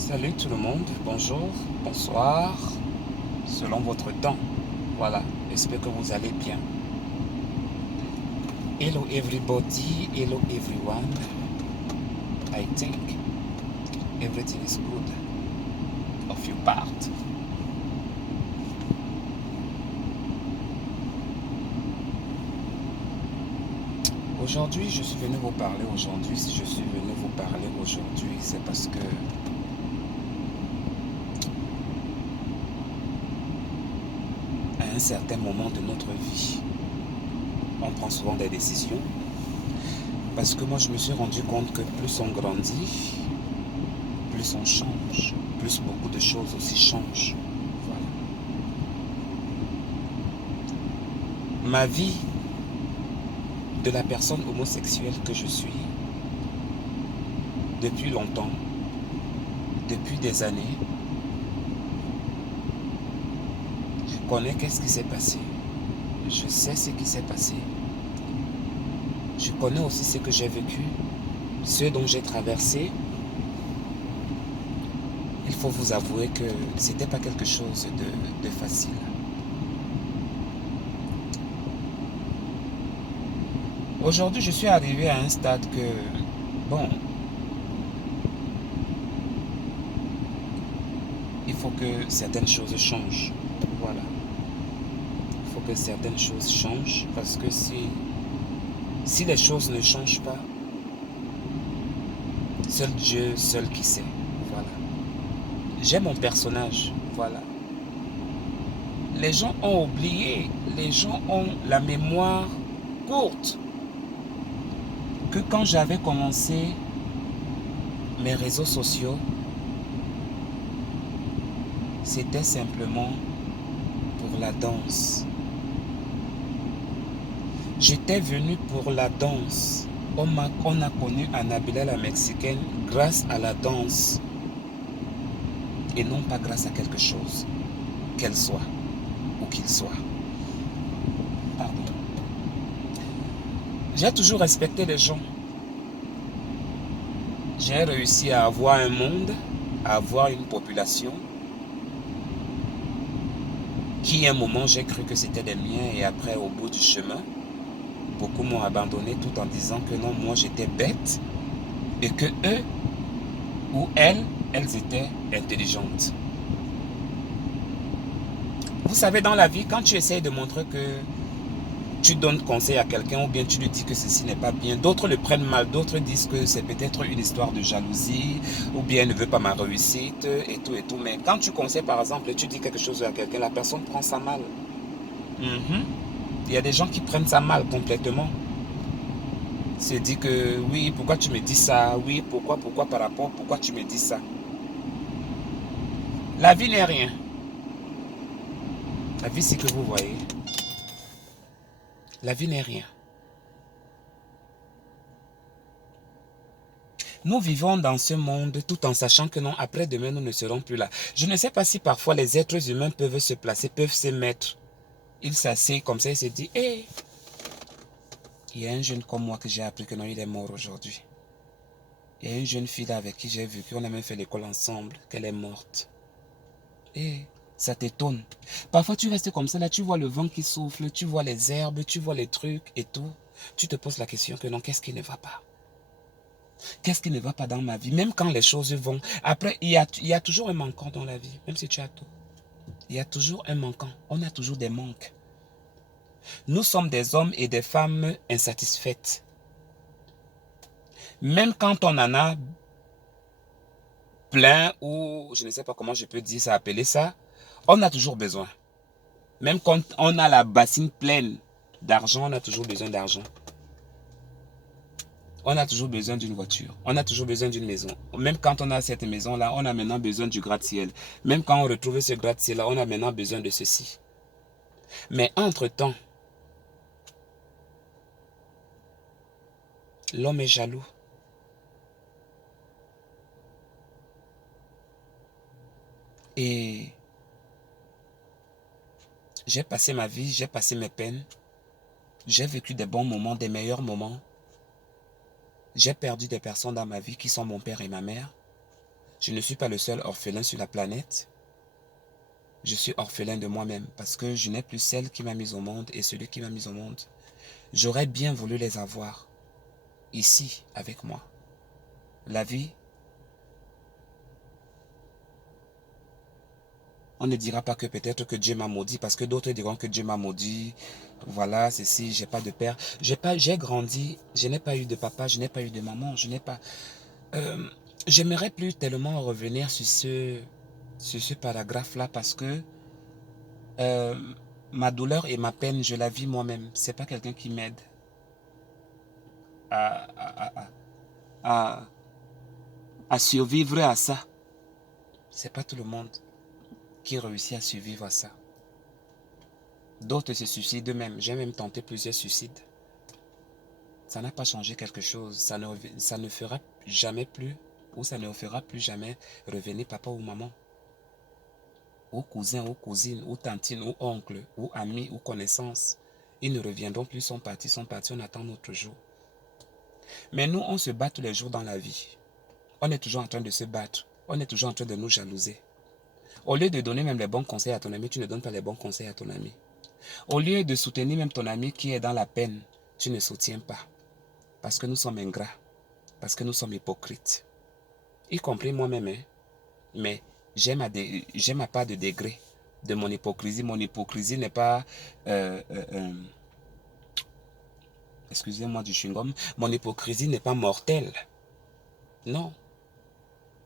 Salut tout le monde, bonjour, bonsoir, selon votre temps. Voilà, j'espère que vous allez bien. Hello everybody, hello everyone. I think everything is good of your part. Aujourd'hui, je suis venu vous parler aujourd'hui. Si je suis venu vous parler aujourd'hui, c'est parce que à un certain moment de notre vie, on prend souvent des décisions. Parce que moi, je me suis rendu compte que plus on grandit, plus on change, plus beaucoup de choses aussi changent. Voilà. Ma vie de la personne homosexuelle que je suis, depuis longtemps, depuis des années, je connais qu'est-ce qui s'est passé. Je sais ce qui s'est passé. Je connais aussi ce que j'ai vécu, ce dont j'ai traversé. Il faut vous avouer que c'était pas quelque chose de facile. Aujourd'hui, je suis arrivé à un stade que, bon, il faut que certaines choses changent. Voilà. Il faut que certaines choses changent parce que si les choses ne changent pas, seul Dieu, seul qui sait. Voilà. J'ai mon personnage. Voilà. Les gens ont oublié, les gens ont la mémoire courte. Que quand j'avais commencé mes réseaux sociaux, c'était simplement pour la danse. J'étais venu pour la danse. On a connu Annabella la Mexicaine grâce à la danse et non pas grâce à quelque chose, qu'elle soit ou qu'il soit. Pardon. J'ai toujours respecté les gens. J'ai réussi à avoir un monde, à avoir une population qui, à un moment, j'ai cru que c'était des miens et après, au bout du chemin, beaucoup m'ont abandonné tout en disant que non, moi j'étais bête et que eux ou elles étaient intelligentes. Vous savez, dans la vie, quand tu essayes de montrer que tu donnes conseil à quelqu'un ou bien tu lui dis que ceci n'est pas bien, d'autres le prennent mal, d'autres disent que c'est peut-être une histoire de jalousie ou bien elle ne veut pas ma réussite et tout et tout. Mais quand tu conseilles par exemple et tu dis quelque chose à quelqu'un, la personne prend ça mal. Mhm. Il y a des gens qui prennent ça mal complètement. C'est dit que oui, pourquoi tu me dis ça? Oui, pourquoi par rapport, pourquoi tu me dis ça? La vie n'est rien. La vie, c'est que vous voyez. La vie n'est rien. Nous vivons dans ce monde tout en sachant que non, après-demain, nous ne serons plus là. Je ne sais pas si parfois les êtres humains peuvent se placer, peuvent se mettre. Ils s'asseyent comme ça, ils se disent, hé, il y a un jeune comme moi que j'ai appris que non, il est mort aujourd'hui. Il y a une jeune fille là avec qui j'ai vu qu'on a même fait l'école ensemble, qu'elle est morte. Et ça t'étonne. Parfois, tu restes comme ça, là, tu vois le vent qui souffle, tu vois les herbes, tu vois les trucs et tout. Tu te poses la question que non, qu'est-ce qui ne va pas? Qu'est-ce qui ne va pas dans ma vie? Même quand les choses vont. Après, il y a toujours un manquant dans la vie, même si tu as tout. Il y a toujours un manquant. On a toujours des manques. Nous sommes des hommes et des femmes insatisfaites. Même quand on en a plein, ou je ne sais pas comment je peux dire ça, appeler ça, on a toujours besoin. Même quand on a la bassine pleine d'argent, on a toujours besoin d'argent. On a toujours besoin d'une voiture. On a toujours besoin d'une maison. Même quand on a cette maison-là, on a maintenant besoin du gratte-ciel. Même quand on retrouve ce gratte-ciel-là, on a maintenant besoin de ceci. Mais entre-temps, l'homme est jaloux. Et j'ai passé ma vie, j'ai passé mes peines. J'ai vécu des bons moments, des meilleurs moments. J'ai perdu des personnes dans ma vie qui sont mon père et ma mère. Je ne suis pas le seul orphelin sur la planète. Je suis orphelin de moi-même parce que je n'ai plus celle qui m'a mis au monde et celui qui m'a mis au monde. J'aurais bien voulu les avoir ici avec moi. La vie, on ne dira pas que peut-être que Dieu m'a maudit parce que d'autres diront que Dieu m'a maudit. Voilà, ceci, j'ai pas de père. J'ai grandi, je n'ai pas eu de papa, je n'ai pas eu de maman, je n'ai pas... J'aimerais plus tellement revenir sur ce paragraphe-là parce que ma douleur et ma peine, je la vis moi-même. C'est pas quelqu'un qui m'aide à, à, à, à, à survivre à ça. C'est pas tout le monde qui réussit à survivre à ça. D'autres se suicident eux-mêmes. J'ai même tenté plusieurs suicides. Ça n'a pas changé quelque chose. Ça ne fera jamais plus, ou ça ne fera plus jamais revenir papa ou maman, ou cousin, ou cousine, ou tantine, ou oncle, ou ami, ou connaissance. Ils ne reviendront plus, sont partis, on attend notre jour. Mais nous, on se bat tous les jours dans la vie. On est toujours en train de se battre. On est toujours en train de nous jalouser. Au lieu de donner même les bons conseils à ton ami, tu ne donnes pas les bons conseils à ton ami. Au lieu de soutenir même ton ami qui est dans la peine, tu ne soutiens pas. Parce que nous sommes ingrats. Parce que nous sommes hypocrites. Y compris moi-même. Hein. Mais j'ai ma part de degré de mon hypocrisie. Mon hypocrisie n'est pas... excusez-moi du chewing-gum. Mon hypocrisie n'est pas mortelle. Non.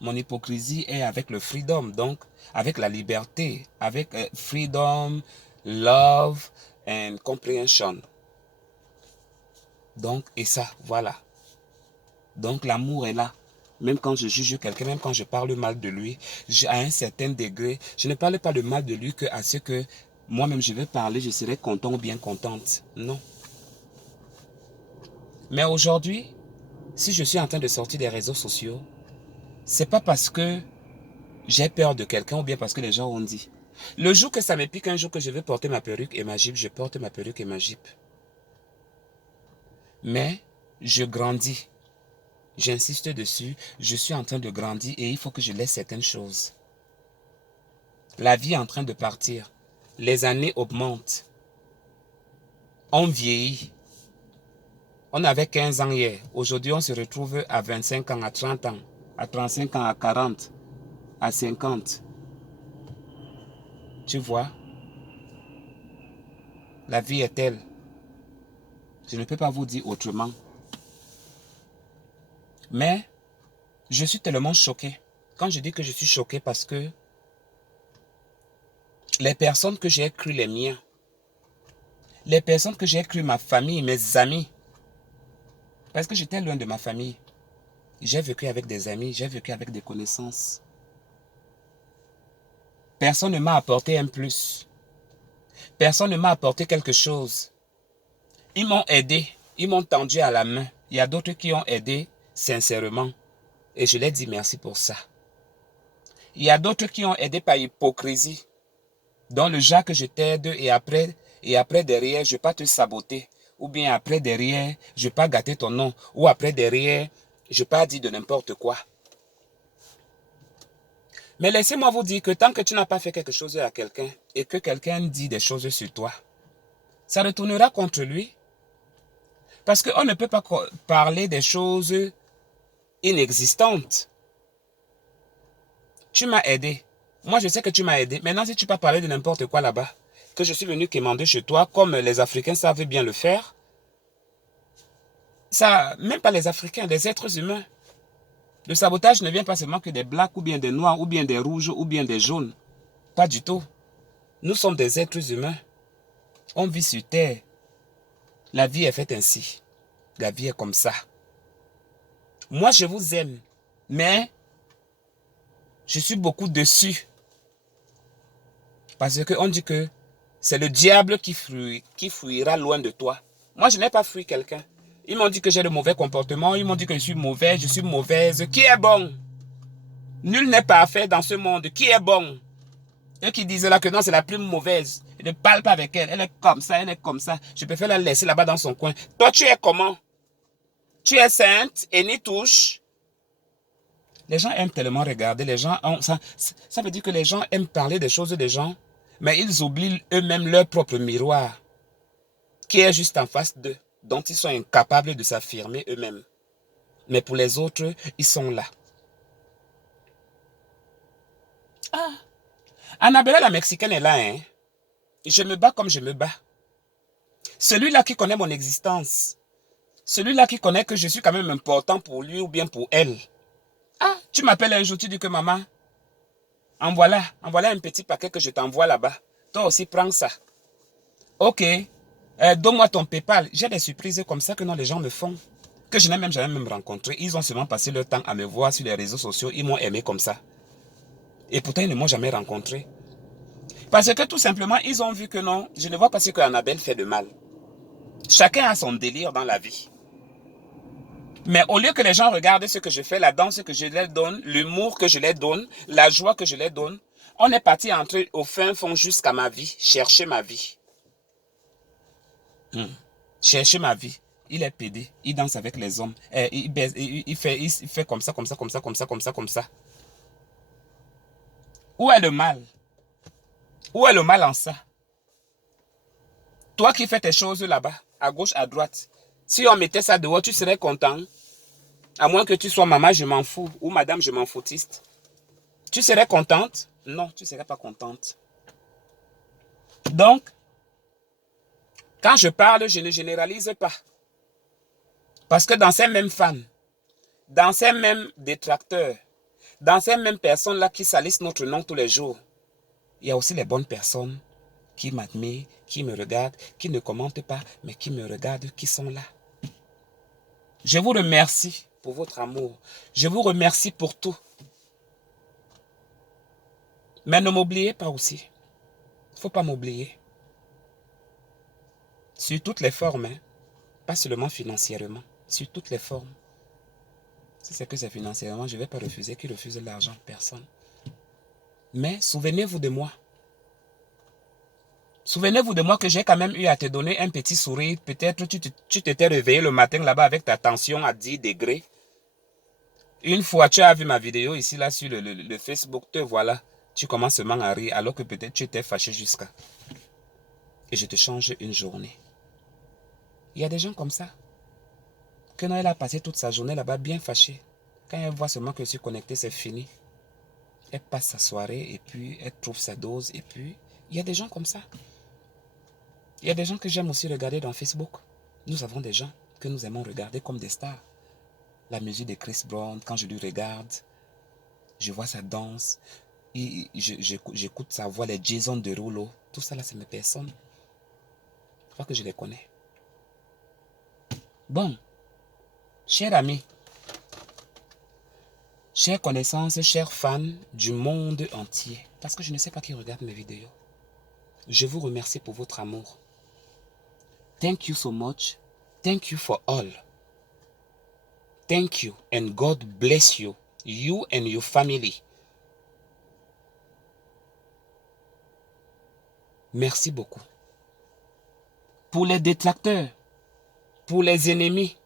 Mon hypocrisie est avec le freedom, donc avec la liberté, avec freedom, love and comprehension. Donc, et ça, voilà. Donc, l'amour est là. Même quand je juge quelqu'un, même quand je parle mal de lui, à un certain degré, je ne parle pas de mal de lui qu'à ce que moi-même je vais parler, je serai content ou bien contente. Non. Mais aujourd'hui, si je suis en train de sortir des réseaux sociaux, c'est pas parce que j'ai peur de quelqu'un ou bien parce que les gens ont dit. Le jour que ça me pique, un jour que je vais porter ma perruque et ma jupe, je porte ma perruque et ma jupe. Mais je grandis. J'insiste dessus, je suis en train de grandir et il faut que je laisse certaines choses. La vie est en train de partir. Les années augmentent. On vieillit. On avait 15 ans hier. Aujourd'hui, on se retrouve à 25 ans, à 30 ans, à 35 ans, à 40, à 50. Tu vois, la vie est telle. Je ne peux pas vous dire autrement. Mais, je suis tellement choqué. Quand je dis que je suis choqué parce que les personnes que j'ai cru les miens, les personnes que j'ai cru ma famille, mes amis, parce que j'étais loin de ma famille. J'ai vécu avec des amis, j'ai vécu avec des connaissances. Personne ne m'a apporté un plus. Personne ne m'a apporté quelque chose. Ils m'ont aidé, ils m'ont tendu à la main. Il y a d'autres qui ont aidé sincèrement. Et je leur dis merci pour ça. Il y a d'autres qui ont aidé par hypocrisie. Dans le genre que je t'aide et après derrière, je ne vais pas te saboter. Ou bien après derrière, je ne vais pas gâter ton nom. Ou après derrière, je ne vais pas dire de n'importe quoi. Mais laissez-moi vous dire que tant que tu n'as pas fait quelque chose à quelqu'un et que quelqu'un dit des choses sur toi, ça retournera contre lui. Parce qu'on ne peut pas parler des choses inexistantes. Tu m'as aidé. Moi, je sais que tu m'as aidé. Maintenant, si tu peux parler de n'importe quoi là-bas, que je suis venu quémander chez toi, comme les Africains savent bien le faire, ça, même pas les Africains, les êtres humains. Le sabotage ne vient pas seulement que des blacks, ou bien des noirs, ou bien des rouges, ou bien des jaunes. Pas du tout. Nous sommes des êtres humains. On vit sur terre. La vie est faite ainsi. La vie est comme ça. Moi, je vous aime. Mais, je suis beaucoup dessus. Parce qu'on dit que c'est le diable qui fuira loin de toi. Moi, je n'ai pas fui quelqu'un. Ils m'ont dit que j'ai de mauvais comportements. Ils m'ont dit que je suis mauvais, je suis mauvaise. Qui est bon? Nul n'est parfait dans ce monde. Qui est bon? Eux qui disent là que non, c'est la plus mauvaise. Je ne parle pas avec elle. Elle est comme ça, elle est comme ça. Je préfère la laisser là-bas dans son coin. Toi, tu es comment? Tu es sainte et n'y touche. Les gens aiment tellement regarder, les gens ont, ça veut dire que les gens aiment parler des choses des gens, mais ils oublient eux-mêmes leur propre miroir, qui est juste en face d'eux, dont ils sont incapables de s'affirmer eux-mêmes. Mais pour les autres, ils sont là. Ah, Annabella la Mexicaine est là, hein. Je me bats comme je me bats. Celui-là qui connaît mon existence, celui-là qui connaît que je suis quand même important pour lui ou bien pour elle. Ah, tu m'appelles un jour, tu dis que maman, envoie un petit paquet que je t'envoie là-bas. Toi aussi, prends ça. Ok, donne-moi ton PayPal. J'ai des surprises comme ça que non, les gens me font. Que je n'ai même jamais même rencontré. Ils ont seulement passé leur temps à me voir sur les réseaux sociaux. Ils m'ont aimé comme ça. Et pourtant, ils ne m'ont jamais rencontré. Parce que tout simplement, ils ont vu que non, je ne vois pas ce que Annabelle fait de mal. Chacun a son délire dans la vie. Mais au lieu que les gens regardent ce que je fais, la danse que je leur donne, l'humour que je leur donne, la joie que je leur donne, on est parti entrer au fin fond jusqu'à ma vie, chercher ma vie. Chercher ma vie. Il est pédé, il danse avec les hommes, il fait comme ça, comme ça, comme ça, comme ça, comme ça, comme ça. Où est le mal? Où est le mal en ça? Toi qui fais tes choses là-bas, à gauche, à droite, si on mettait ça dehors, tu serais content. À moins que tu sois maman, je m'en fous, ou madame, je m'en foutiste. Tu serais contente? Non, tu ne serais pas contente. Donc, quand je parle, je ne généralise pas. Parce que dans ces mêmes fans, dans ces mêmes détracteurs, dans ces mêmes personnes-là qui salissent notre nom tous les jours, il y a aussi les bonnes personnes qui m'admirent, qui me regardent, qui ne commentent pas, mais qui me regardent, qui sont là. Je vous remercie pour votre amour. Je vous remercie pour tout. Mais ne m'oubliez pas aussi. Il ne faut pas m'oublier. Sur toutes les formes, hein. Pas seulement financièrement, sur toutes les formes. Si c'est que c'est financièrement, je ne vais pas refuser. Qui refuse l'argent? Personne. Mais souvenez-vous de moi. Souvenez-vous de moi que j'ai quand même eu à te donner un petit sourire. Peut-être tu t'étais réveillé le matin là-bas avec ta tension à 10 degrés. Une fois, tu as vu ma vidéo ici, là, sur le Facebook, te voilà. Tu commences seulement à rire alors que peut-être tu étais fâché jusqu'à. Et je te change une journée. Il y a des gens comme ça. Que Noël a passé toute sa journée là-bas bien fâchée. Quand elle voit seulement que je suis connecté, c'est fini. Elle passe sa soirée et puis elle trouve sa dose. Et puis, il y a des gens comme ça. Il y a des gens que j'aime aussi regarder dans Facebook. Nous avons des gens que nous aimons regarder comme des stars. La musique de Chris Brown, quand je lui regarde, je vois sa danse, j'écoute sa voix, les Jason Derulo. Tout ça là, c'est mes personnes. Je crois que je les connais. Bon, chers amis, chères connaissances, chers fans du monde entier, parce que je ne sais pas qui regarde mes vidéos, je vous remercie pour votre amour. Thank you so much. Thank you for all. Thank you and God bless you. You and your family. Merci beaucoup. Pour les détracteurs, pour les ennemis,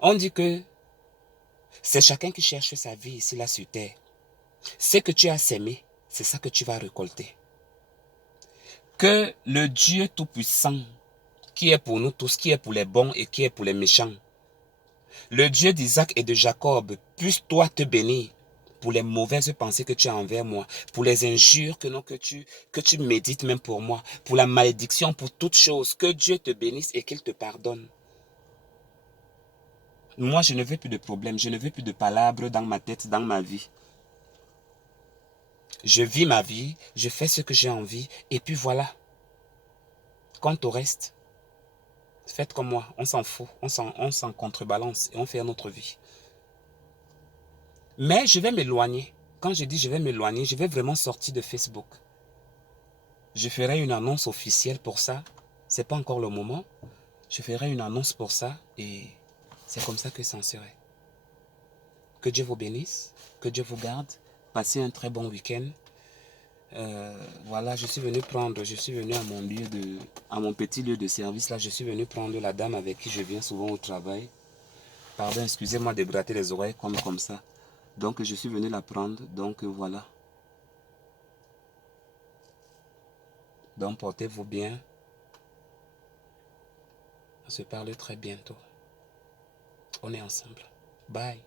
on dit que c'est chacun qui cherche sa vie ici, là, sur terre. Ce que tu as sémé, c'est ça que tu vas récolter. Que le Dieu Tout-Puissant, qui est pour nous tous, qui est pour les bons et qui est pour les méchants, le Dieu d'Isaac et de Jacob, puisse toi te bénir pour les mauvaises pensées que tu as envers moi, pour les injures que tu médites même pour moi, pour la malédiction, pour toutes choses. Que Dieu te bénisse et qu'il te pardonne. Moi, je ne veux plus de problèmes, je ne veux plus de palabres dans ma tête, dans ma vie. Je vis ma vie, je fais ce que j'ai envie, et puis voilà. Quant au reste, faites comme moi, on s'en fout, on s'en contrebalance et on fait notre vie. Mais je vais m'éloigner. Quand je dis je vais m'éloigner, je vais vraiment sortir de Facebook. Je ferai une annonce officielle pour ça. Ce n'est pas encore le moment. Je ferai une annonce pour ça et c'est comme ça que ça en serait. Que Dieu vous bénisse, que Dieu vous garde. Passez un très bon week-end. Voilà, je suis venu à mon petit lieu de service là, je suis venu prendre la dame avec qui je viens souvent au travail. Pardon, excusez-moi de gratter les oreilles comme ça. Donc, je suis venu la prendre. Donc, voilà. Donc, portez-vous bien. On se parle très bientôt. On est ensemble. Bye.